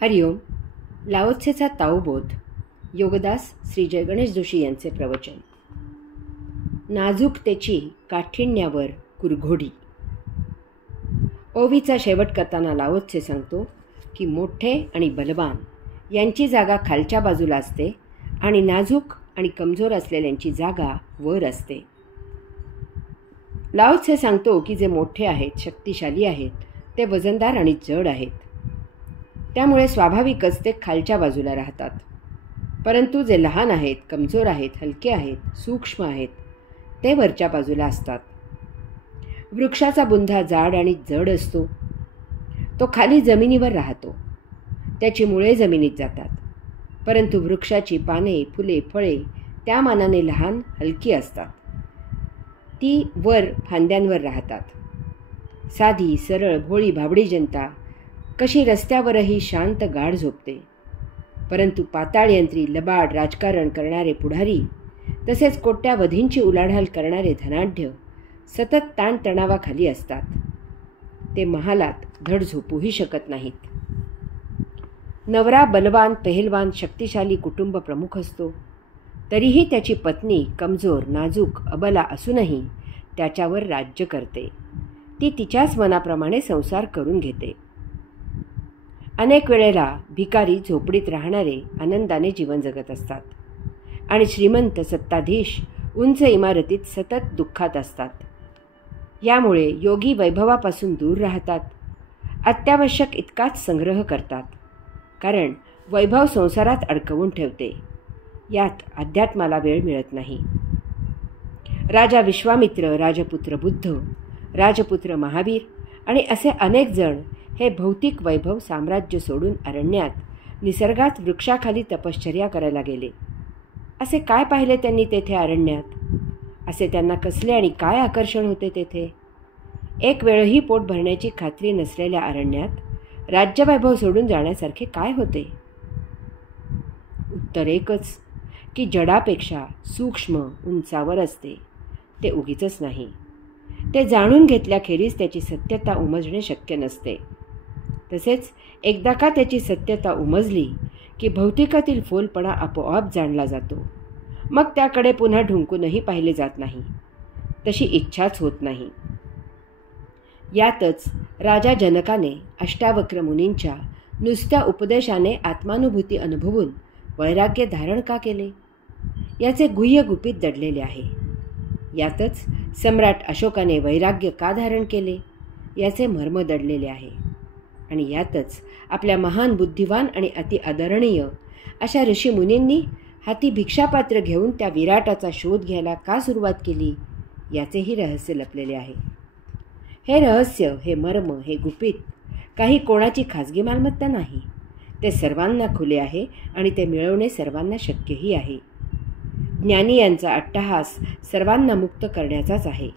हरिओम. लाओत्सेचा ताओबोध. योगदास श्री जय गणेश जोशी यांचे प्रवचन. नाजूकतेची काठिण्यावर कुरघोडी. ओवीचा शेवट करताना लाओत्से सांगतो की मोठे आणि बलवान यांची जागा खालच्या बाजूला असते आणि नाजूक आणि कमजोर असलेल्यांची जागा वर असते. लाओत्से सांगतो की जे मोठे आहेत, शक्तिशाली आहेत, ते वजनदार आणि जड आहेत. त्यामुळे स्वाभाविकच ते खालच्या बाजूला राहतात. परंतु जे लहान आहेत, कमजोर आहेत, हलके आहेत, सूक्ष्म आहेत, ते वरच्या बाजूला असतात. वृक्षाचा बुंधा जाड आणि जड असतो. तो खाली जमिनीवर राहतो. त्याची मुळे जमिनीत जातात. परंतु वृक्षाची पाने, फुले, फळे त्या मानाने लहान, हलकी असतात. ती वर फांद्यांवर राहतात. साधी, सरळ, भोळी भाबडी जनता कशी रस्त्यावरही शांत गाढ झोपते. परंतु पाताळयंत्री लबाड राजकारण करणारे पुढारी, तसेच कोट्यावधींची उलाढाल करणारे धनाढ्य सतत ताणतणावाखाली असतात. ते महालात धड झोपूही शकत नाहीत. नवरा बलवान, पेहलवान, शक्तिशाली कुटुंब प्रमुख असतो. तरीही त्याची पत्नी कमजोर, नाजूक, अबला असूनही त्याच्यावर राज्य करते. ती तिच्याच मनाप्रमाणे संसार करून घेते. अनेक वेळेला भिकारी, झोपडीत राहणारे आनंदाने जीवन जगत असतात आणि श्रीमंत, सत्ताधीश उंच इमारतीत सतत दुःखात असतात. यामुळे योगी वैभवापासून दूर राहतात. अत्यावश्यक इतकाच संग्रह करतात, कारण वैभव संसारात अडकवून ठेवते. यात अध्यात्माला वेळ मिळत नाही. राजा विश्वामित्र, राजपुत्र बुद्ध, राजपुत्र महावीर आणि असे अनेक जण हे भौतिक वैभव साम्राज्य सोडून अरण्यात निसर्गात वृक्षाखाली तपश्चर्या करायला गेले. असे काय पाहिले त्यांनी तेथे अरण्यात? असे त्यांना कसले आणि काय आकर्षण होते तेथे? एक वेळही पोट भरण्याची खात्री नसलेल्या अरण्यात राज्यवैभव सोडून जाण्यासारखे काय होते? उत्तर एकच की जडापेक्षा सूक्ष्म उंचावर असते. ते उगीचच नाही. ते जाणून घेतल्याखेरीज त्याची सत्यता उमजणे शक्य नसते. तसेच एकदा का त्याची सत्यता उमजली की भौतिकातील फोलपणा आपोआप जाणला जातो. मग त्याकडे पुन्हा ढुंकूनही पाहिले जात नाही. तशी इच्छाच होत नाही. यातच राजा जनकाने अष्टावक्र मुनींच्या नुसत्या उपदेशाने आत्मानुभूती अनुभवून वैराग्य धारण का केले, याचे गुह्य गुपित दडलेले आहे. यातच सम्राट अशोकाने वैराग्य का धारण केले, याचे मर्म दडलेले आहे. आणि यातच आपल्या महान, बुद्धिवान आणि अति आदरणीय अशा ऋषीमुनींनी हाती भिक्षापात्र घेऊन त्या विराटाचा शोध घ्यायला का सुरुवात केली, याचेही रहस्य लपलेले आहे. हे रहस्य, हे मर्म, हे गुपित काही कोणाची खाजगी मालमत्ता नाही. ते सर्वांना खुले आहे आणि ते मिळवणे सर्वांना शक्यही आहे. ज्ञानी यांचा अट्टहास सर्वांना मुक्त करण्याचाच आहे.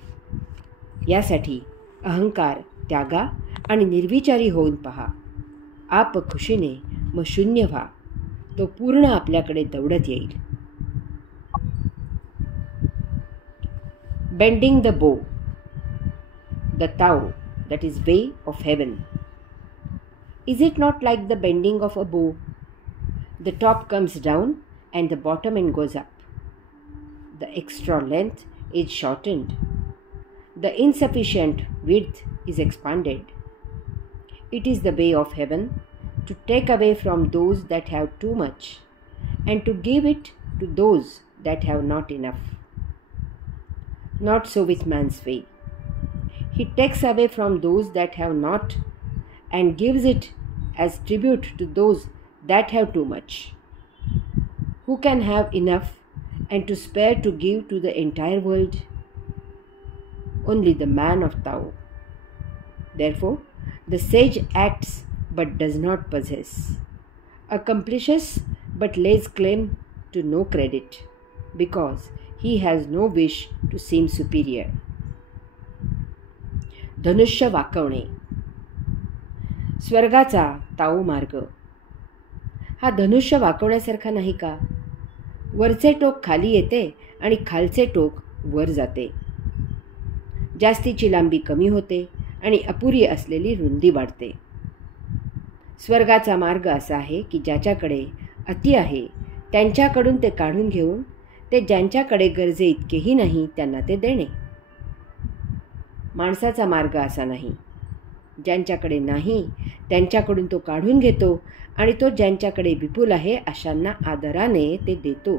यासाठी अहंकार त्यागा आणि निर्विचारी होऊन पहा. आप खुशीने मग शून्य व्हा. तो पूर्ण आपल्याकडे दौडत येईल. बेंडिंग द बो. The Tao, that is way of heaven. Is it not like the bending of a bow? The top comes down and the bottom end goes up. The extra length is shortened. The insufficient width is expanded. It is the way of heaven to take away from those that have too much and to give it to those that have not enough. Not so with man's way. He takes away from those that have not and gives it as tribute to those that have too much. Who can have enough and to spare to give to the entire world? Only the man of Tao. Therefore, the sage acts but does not possess, accomplishes but lays claim to no credit, because he has no wish to seem superior. धनुष्य वाकवणे. स्वर्गाचा ताओ मार्ग हा धनुष्य वाकवण्यासारखा नाही का? वरचे टोक खाली येते आणि खालचे टोक वर जाते. जास्तीची लांबी कमी होते आणि अपुरी असलेली रुंदी वाढते. स्वर्गाचा मार्ग असा आहे की ज्याच्याकडे अति आहे त्यांच्याकडून ते काढून घेऊन ते ज्यांच्याकडे गरजे इतकेही नाही त्यांना ते देणे. माणसाचा मार्ग असा नाही. ज्यांच्याकडे नाही त्यांच्याकडून तो काढून घेतो आणि तो ज्यांच्याकडे विपुल आहे अशांना आदराने ते देतो.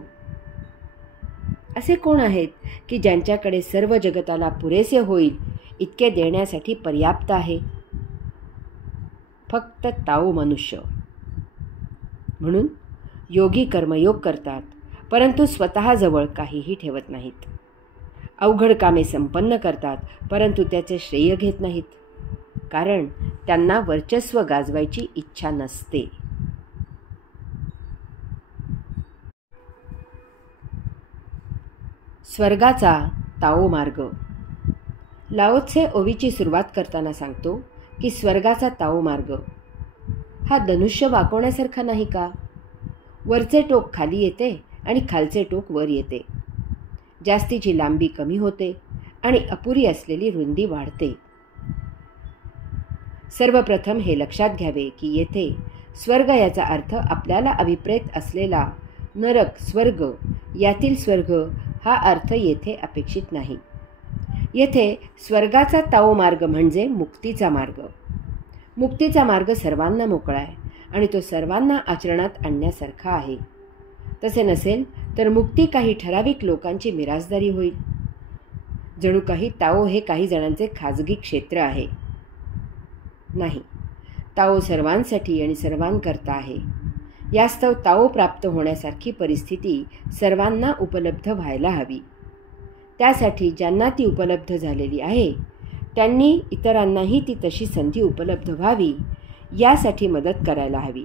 असे कोण आहेत की ज्यांच्याकडे सर्व जगताला पुरेसे होईल इतके देण्यासाठी पर्याप्त आहे? फक्त ताओ मनुष्य. म्हणून योगी कर्मयोग करतात, परंतु स्वतःजवळ काहीही ठेवत नाहीत. अवघड कामे संपन्न करतात, परंतु त्याचे श्रेय घेत नाहीत, कारण त्यांना वर्चस्व गाजवायची इच्छा नसते. स्वर्गाचा ताओ मार्ग. लाओत्से ओवीची सुरुवात करताना सांगतो की स्वर्गाचा ताओ मार्ग हा धनुष्य वाकवण्यासारखा नाही का? वरचे टोक खाली येते आणि खालचे टोक वर येते. जास्तीची लांबी कमी होते आणि अपुरी असलेली रुंदी वाढते. सर्वप्रथम हे लक्षात घ्यावे की येथे स्वर्ग याचा अर्थ आपल्याला अभिप्रेत असलेला नरक, स्वर्ग यातील स्वर्ग हा अर्थ येथे अपेक्षित नाही. येथे स्वर्गाचा ताओ मार्ग म्हणजे मुक्तीचा मार्ग. मुक्तीचा मार्ग सर्वांना मोकळा आहे आणि तो सर्वांना आचरणात आणण्यासारखा आहे. तसे नसेल तर मुक्ती काही ठराविक लोकांची मिरासदारी होईल. जणू काही ताओ हे काही जणांचे खाजगी क्षेत्र आहे. नाही, ताओ सर्वांसाठी आणि सर्वांकरता आहे. यास्तव ताओ प्राप्त होण्यासारखी परिस्थिती सर्वांना उपलब्ध व्हायला हवी. त्यासाठी ज्यांना ती उपलब्ध झालेली आहे त्यांनी इतरांनाही ती तशी संधी उपलब्ध व्हावी यासाठी मदत करायला हवी.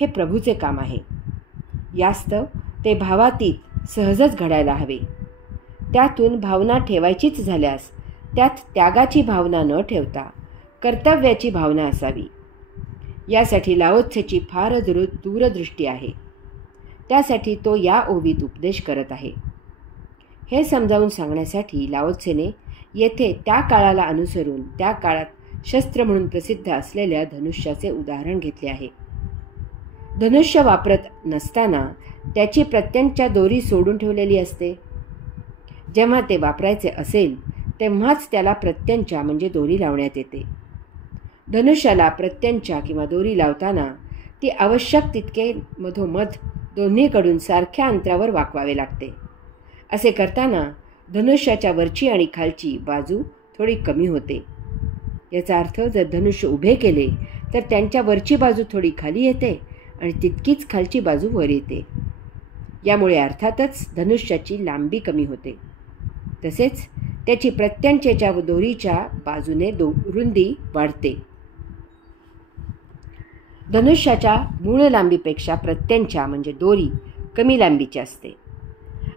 हे प्रभूचे काम आहे. यास्तव ते भावातीत सहजच घडायला हवे. त्यातून भावना ठेवायचीच झाल्यास त्यात त्यागाची भावना न ठेवता कर्तव्याची भावना असावी. यासाठी लाओत्सेची फार दूरदृष्टी आहे. त्यासाठी तो या ओवीत उपदेश करत आहे. हे समजावून सांगण्यासाठी लाओत्सेने येथे त्या काळाला अनुसरून त्या काळात शस्त्र म्हणून प्रसिद्ध असलेल्या धनुष्याचे उदाहरण घेतले आहे. धनुष्य वापरत नसताना त्याची प्रत्यंच्या दोरी सोडून ठेवलेली असते. जेव्हा ते वापरायचे असेल तेव्हाच त्याला प्रत्यंच्या म्हणजे दोरी लावण्यात येते. धनुष्याला प्रत्यंच्या किंवा दोरी लावताना ती आवश्यक तितके मधोमध दोन्हीकडून सारख्या अंतरावर वाकवावे लागते. असे करताना धनुष्याच्या वरची आणि खालची बाजू थोडी कमी होते. याचा अर्थ जर धनुष्य उभे केले तर त्यांच्या वरची बाजू थोडी खाली येते आणि तितकीच खालची बाजू वर येते. यामुळे अर्थातच धनुष्याची लांबी कमी होते. तसेच त्याची प्रत्यंचेच्या व दोरीच्या बाजूने रुंदी वाढते. धनुष्याच्या मूळ लांबीपेक्षा प्रत्यंच्या म्हणजे दोरी कमी लांबीची असते.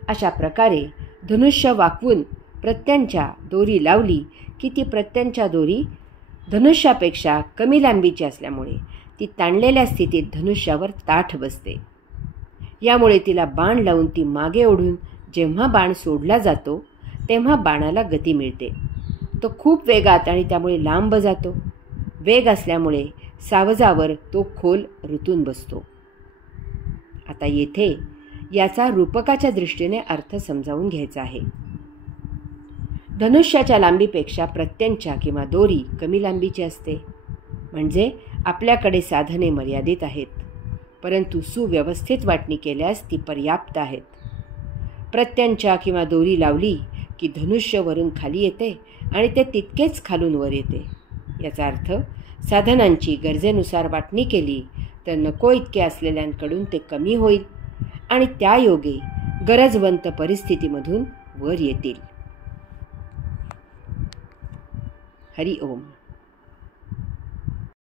अशा प्रकारे धनुष्य वाकवून प्रत्यंच्या दोरी लावली की ती प्रत्यंच्या दोरी धनुष्यापेक्षा कमी लांबीची असल्यामुळे ती ताणलेल्या स्थितीत धनुष्यावर ताठ बसते. यामुळे तिला बाण लावून ती मागे ओढून जेव्हा बाण सोडला जातो तेव्हा बाणाला गती मिळते. तो खूप वेगात आणि त्यामुळे लांब जातो. वेग असल्यामुळे सावजावर तो खोल रुतून बसतो. आता येथे याचा रूपकाच्या दृष्टीने अर्थ समजावून घ्यायचा आहे. धनुष्याच्या लांबीपेक्षा प्रत्यंच्या किंवा दोरी कमी लांबीची असते. म्हणजे आपल्याकडे साधने मर्यादित आहेत, परंतु सुव्यवस्थित वाटणी केल्यास ती पर्याप्त आहेत. प्रत्यंच्या किंवा दोरी लावली की धनुष्य वरून खाली येते आणि ते तितकेच खालून वर येते. याचा अर्थ साधनांची गरजेनुसार वाटणी केली तर नको इतके असलेल्यांकडून ते कमी होईल आणि त्यायोगे गरजवंत परिस्थितीमधून वर येतील. हरि ओम.